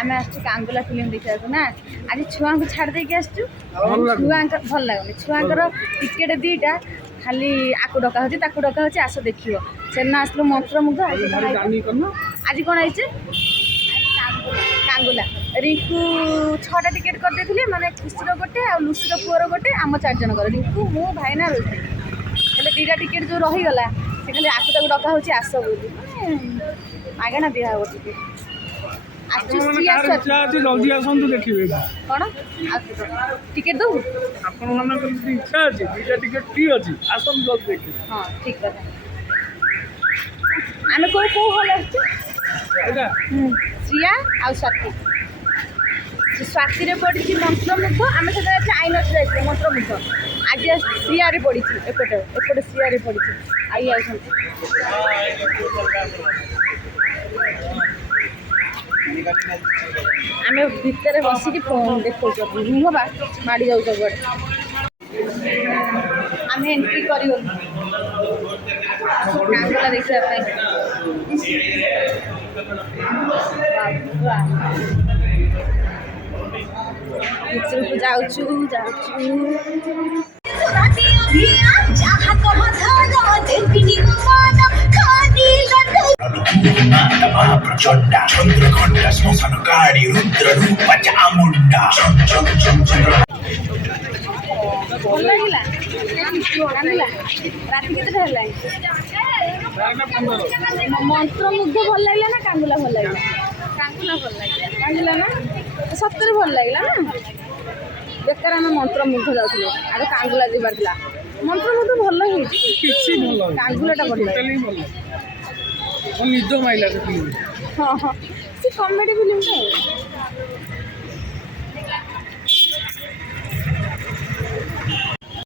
आम आंगुला फिल्म देखा ना आज छुआ को छाड़ देके आसचु छुआ भल लगुनि छुआर टिकेट दीटा खाली आकु डका होची ताकु डका होची आस देखियो सेना आसलो मंत्रमुग्ध आज कौन है कांगुला रिंकू 6टा टिकेट कर देथिले माने खुशीर गोटे आ लुसीर पुअर गोटे आम 4 जन कर रिंकू मु भाईना रोटी हेले 2टा टिकेट जो रही गला से खाली आकु ताकु डका होची आस बोली मागेना दिया हो जल्दी आसतु देखिए कौन टिकेट दो आपण इच्छा अच्छी 2टा टिकेट फ्री अच्छी आसतु जल्दी देखिए हाँ ठीक कथा आम कौ कौ हल श्रिया आ स्वाति स्वाति पड़ी मंत्रमुग्ध आम से आईनस जाइए मंत्रमुग्ध आज श्रिया पड़ी एपटे एपटे श्रिया पड़ी आई आम भितर बसिक फोन देखो नुहबा माड़ी जाऊ सब आम एंट्री कर देखा भितर को जाऊँ प्रचंड चंद्रघंटा श्मशान गाड़ी रुद्र रूप चामुंडा भल लगे राति के मंत्रमुग्ध भल लगे ना कांगुला भल लगे कांगुला ना सतरे भल लगे ना बेकार आम मंत्रमुग्ध जाऊँ आगे कांगुला जीवार था मंत्रमुग्ध भल कांगुलाटा भल निद माइला हाँ हाँ से कॉमेडी फिल्म